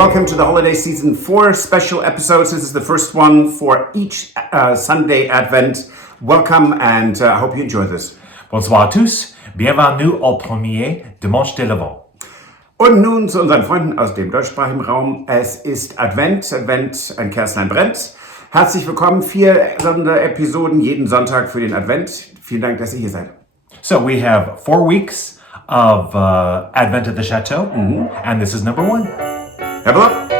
welcome to the holiday season 4 special episodes. This is the first one for each Sunday Advent. Welcome and I hope you enjoy this. Bonsoir à tous, bienvenue au premier Dimanche de l'Avent. Und nun zu unseren Freunden aus dem deutschsprachigen Raum. Es ist Advent, ein Kerstlein brennt. Herzlich willkommen, 4 Sonderepisoden jeden Sonntag für den Advent. Vielen Dank, dass ihr hier seid. So we have 4 weeks of Advent at the Chateau, and this is number 1. Have a look.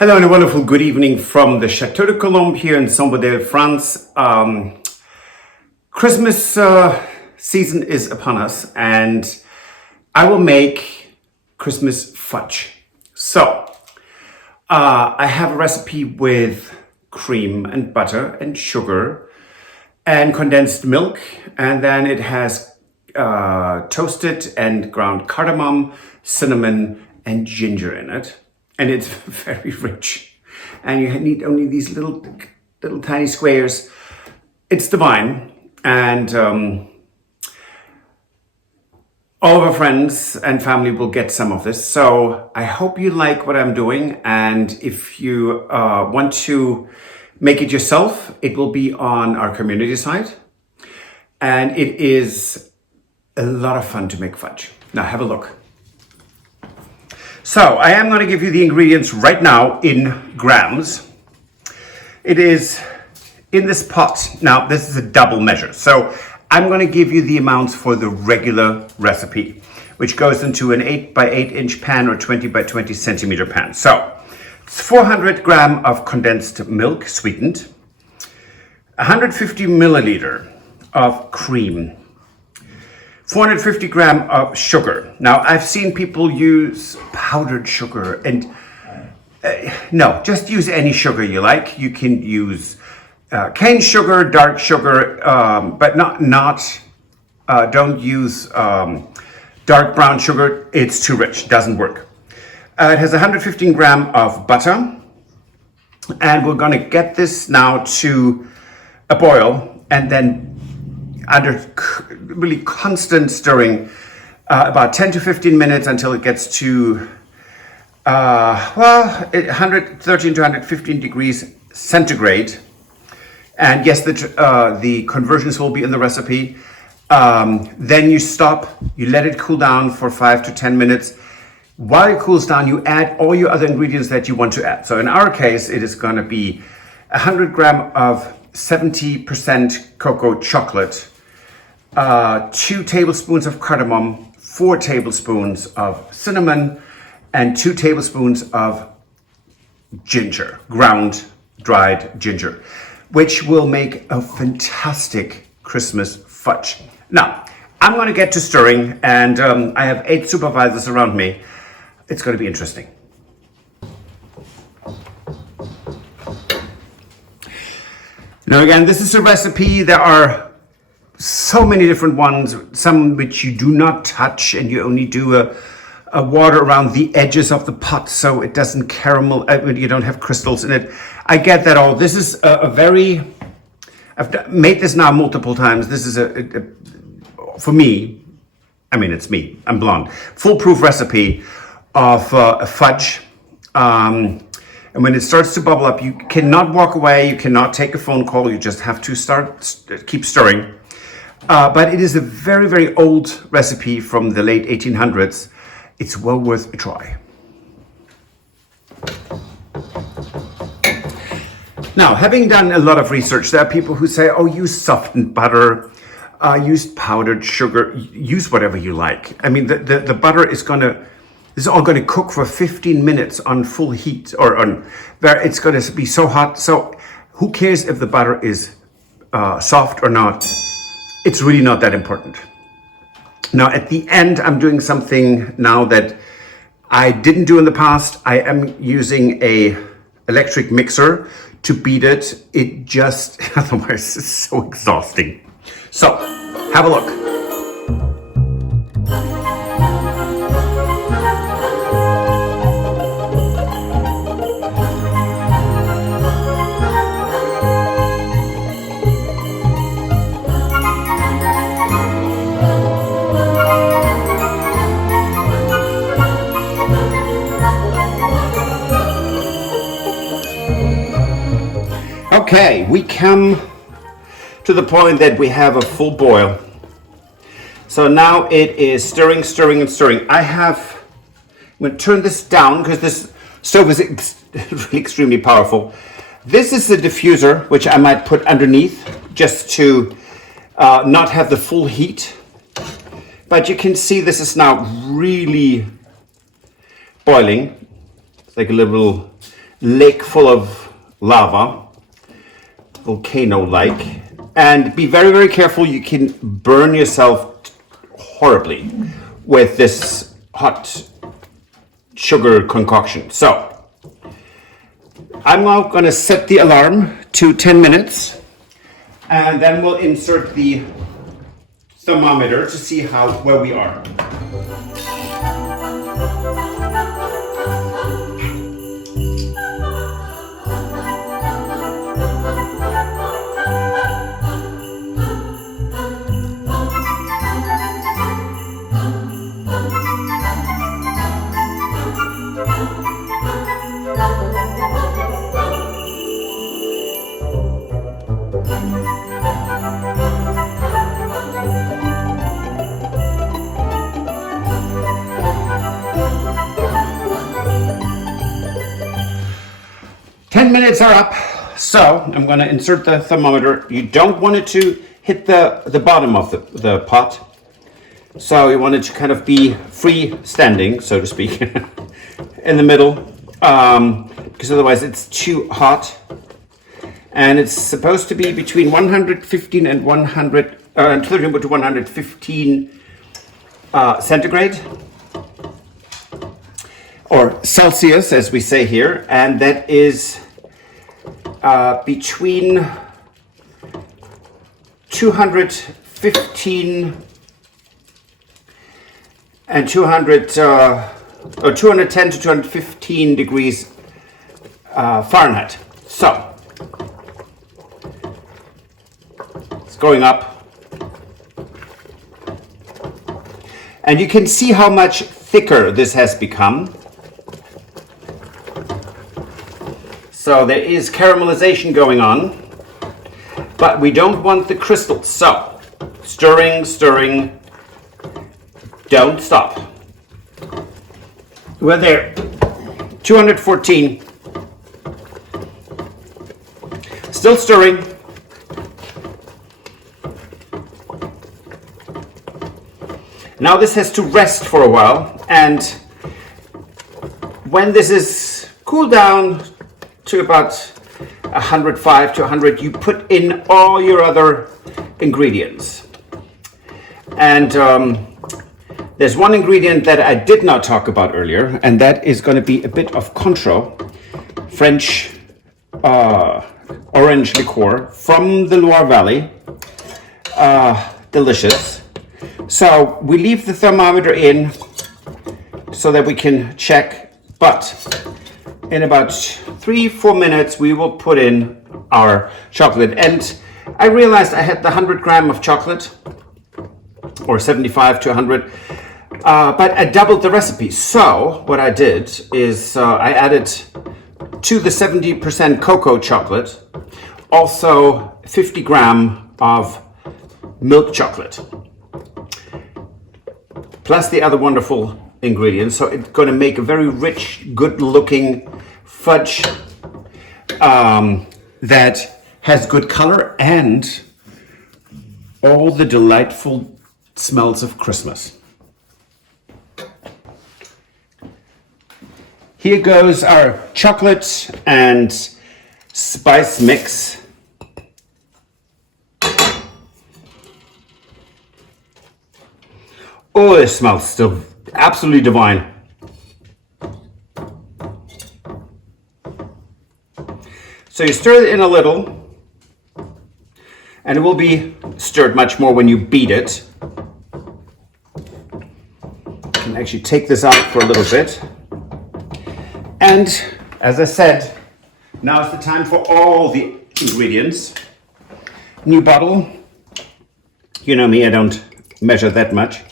Hello and a wonderful good evening from the Chateau de Colombe here in Saint-Baudel, France. Christmas season is upon us and I will make Christmas fudge. So, I have a recipe with cream and butter and sugar and condensed milk, and then it has toasted and ground cardamom, cinnamon and ginger in it. And it's very rich. And you need only these little tiny squares. It's divine. And all of our friends and family will get some of this. So I hope you like what I'm doing. And if you want to make it yourself, it will be on our community site. And it is a lot of fun to make fudge. Now have a look. So I am going to give you the ingredients right now in grams. It is in this pot. Now this is a double measure. So I'm going to give you the amounts for the regular recipe, which goes into an 8 by 8 inch pan or 20 by 20 centimeter pan. So it's 400 gram of condensed milk, sweetened, 150 milliliter of cream, 450 gram of sugar. Now, I've seen people use powdered sugar, and no, just use any sugar you like. You can use cane sugar, dark sugar, but don't use dark brown sugar. It's too rich, doesn't work. It has 115 gram of butter, And we're going to get this now to a boil, and then under really constant stirring, about 10 to 15 minutes until it gets to 113 to 115 degrees centigrade. And yes, the conversions will be in the recipe. Then you stop, you let it cool down for 5 to 10 minutes. While it cools down, you add all your other ingredients that you want to add. So in our case, it is going to be 100 gram of 70% cocoa chocolate, 2 tablespoons of cardamom, 4 tablespoons of cinnamon, and 2 tablespoons of ginger, ground dried ginger, which will make a fantastic Christmas fudge. Now, I'm going to get to stirring, and I have 8 supervisors around me. It's going to be interesting. Now again, this is a recipe. There are so many different ones, some which you do not touch, and you only do a water around the edges of the pot so it doesn't caramel, you don't have crystals in it. I get that all. This is I've made this now multiple times. This is for me, I mean, it's me, I'm blonde, foolproof recipe of a fudge. And when it starts to bubble up, you cannot walk away, you cannot take a phone call, you just have to keep stirring. But it is a very, very old recipe from the late 1800s. It's well worth a try. Now, having done a lot of research, there are people who say, oh, use softened butter, use powdered sugar, use whatever you like. I mean, the butter is this is all going to cook for 15 minutes on full heat, or on where it's going to be so hot. So who cares if the butter is soft or not? It's really not that important. Now at the end, I'm doing something now that I didn't do in the past. I am using a electric mixer to beat it. It just, otherwise it's so exhausting. So have a look. Okay, we come to the point that we have a full boil. So now it is stirring, stirring, and stirring. I'm going to turn this down because this stove is really extremely powerful. This is the diffuser, which I might put underneath just to not have the full heat. But you can see this is now really boiling. It's like a little lake full of lava. Volcano-like, and be very, very careful. You can burn yourself horribly with this hot sugar concoction. So I'm now going to set the alarm to 10 minutes, and then we'll insert the thermometer to see where we are. Minutes are up, so I'm going to insert the thermometer. You don't want it to hit the bottom of the pot, so you want it to kind of be free-standing, so to speak, in the middle, because otherwise it's too hot. And it's supposed to be between 115 and 130 to 115 centigrade, or Celsius, as we say here, and that is between 215 and 210 to 215 degrees Fahrenheit. So, it's going up. And you can see how much thicker this has become. So there is caramelization going on, but we don't want the crystals. So, stirring, stirring, don't stop. We're there, 214, still stirring. Now this has to rest for a while, and when this is cooled down to about 105 to 100, you put in all your other ingredients. And there's one ingredient that I did not talk about earlier, and that is going to be a bit of Cointreau, French orange liqueur from the Loire Valley. Delicious. So we leave the thermometer in so that we can check, but in about 3-4 minutes we will put in our chocolate. And I realized I had the 100 gram of chocolate, or 75 to 100, but I doubled the recipe. So what I did is I added to the 70% cocoa chocolate also 50 gram of milk chocolate, plus the other wonderful ingredients. So it's going to make a very rich, good looking fudge that has good color and all the delightful smells of Christmas. Here goes our chocolate and spice mix. Oh, it smells still absolutely divine. So you stir it in a little, and it will be stirred much more when you beat it. You can actually take this out for a little bit. And as I said, now is the time for all the ingredients. New bottle. You know me, I don't measure that much.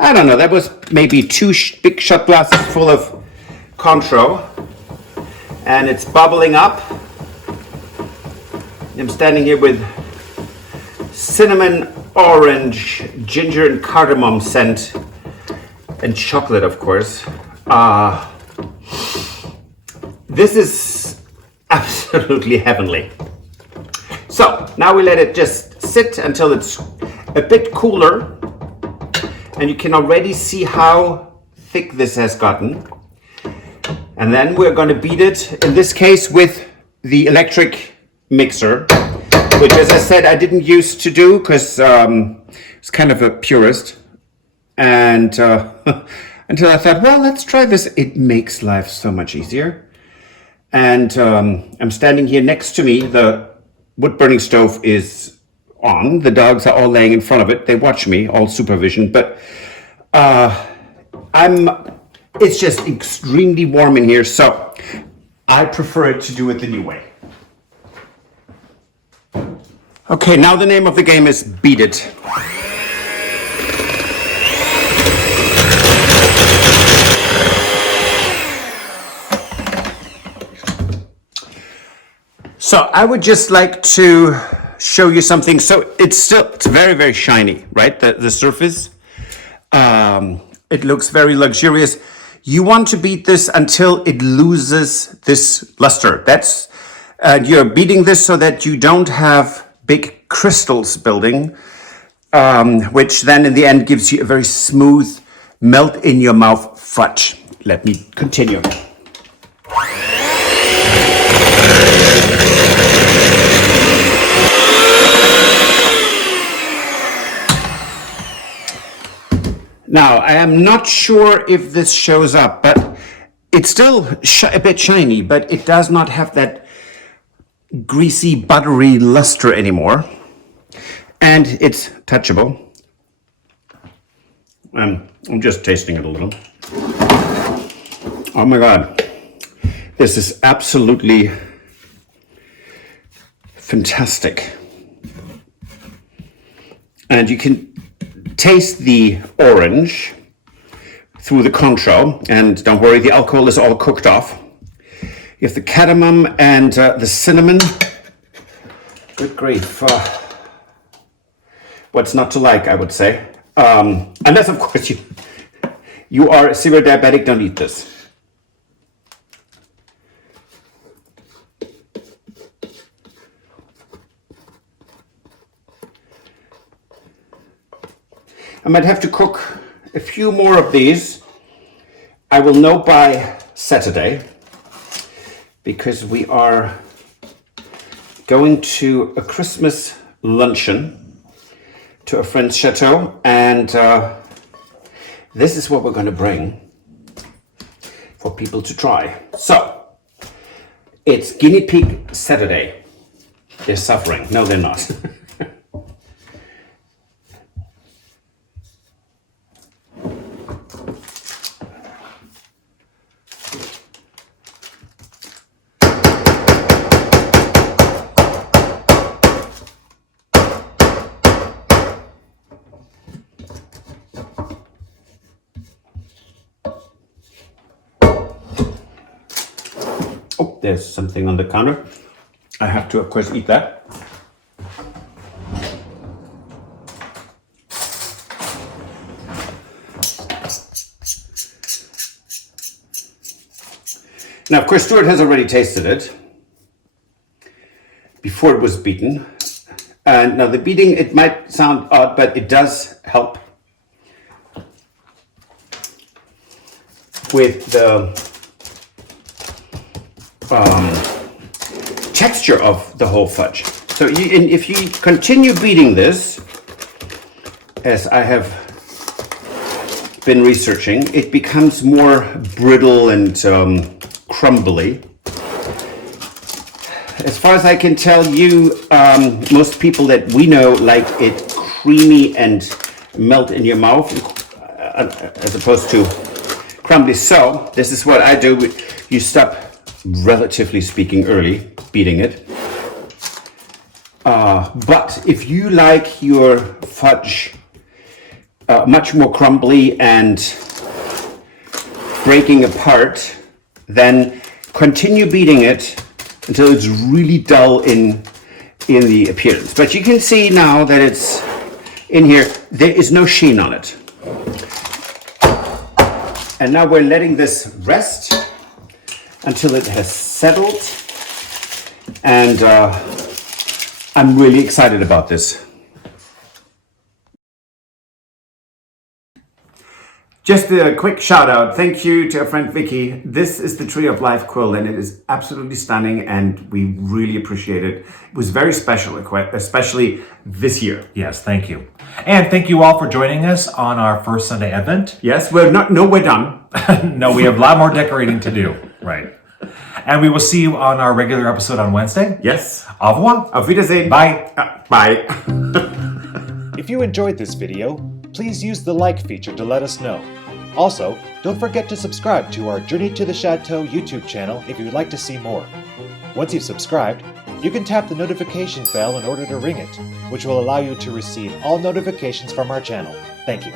I don't know, that was maybe 2 big shot glasses full of Cointreau. And it's bubbling up. I'm standing here with cinnamon, orange, ginger and cardamom scent, and chocolate, of course. This is absolutely heavenly. So now we let it just sit until it's a bit cooler. And you can already see how thick this has gotten. And then we're going to beat it, in this case with the electric mixer, which, as I said, I didn't used to do because it's kind of a purist. And until I thought, well, let's try this. It makes life so much easier. And I'm standing here next to me. The wood burning stove is on. The dogs are all laying in front of it. They watch me, all supervision, but it's just extremely warm in here, so I prefer it to do it the new way. Okay, now the name of the game is Beat It. So I would just like to show you something. So it's very, very shiny, right? The surface. It looks very luxurious. You want to beat this until it loses this luster. You're beating this so that you don't have big crystals building, which then in the end gives you a very smooth, melt in your mouth fudge. Let me continue. Now, I am not sure if this shows up, but it's still a bit shiny, but it does not have that greasy, buttery luster anymore. And it's touchable. I'm just tasting it a little. Oh my God. This is absolutely fantastic. And you can taste the orange through the Cointreau, and don't worry, the alcohol is all cooked off. You have the cardamom and the cinnamon. Good grief. What's not to like, I would say. Unless, of course, you are a severe diabetic, don't eat this. I might have to cook a few more of these. I will know by Saturday, because we are going to a Christmas luncheon to a friend's chateau, and this is what we're going to bring for people to try. So, it's Guinea Pig Saturday. They're suffering. No, they're not. Oh, there's something on the counter. I have to, of course, eat that. Now, of course, Stuart has already tasted it before it was beaten. And now the beating, it might sound odd, but it does help with the texture of the whole fudge. So if you continue beating this, as I have been researching, it becomes more brittle and crumbly. As far as I can tell you, most people that we know like it creamy and melt in your mouth as opposed to crumbly. So this is what I do. You stop, relatively speaking, early beating it. But if you like your fudge much more crumbly and breaking apart, then continue beating it until it's really dull in the appearance. But you can see now that it's in here, there is no sheen on it. And now we're letting this rest until it has settled. And I'm really excited about this. Just a quick shout out. Thank you to our friend Vicky. This is the Tree of Life quilt, and it is absolutely stunning, and we really appreciate it. It was very special, especially this year. Yes, thank you. And thank you all for joining us on our first Sunday Advent. Yes, we're done. No, we have a lot more decorating to do. Right. And we will see you on our regular episode on Wednesday. Yes. Au revoir. Auf Wiedersehen. Bye. Bye. If you enjoyed this video, please use the like feature to let us know. Also, don't forget to subscribe to our Journey to the Chateau YouTube channel if you would like to see more. Once you've subscribed, you can tap the notification bell in order to ring it, which will allow you to receive all notifications from our channel. Thank you.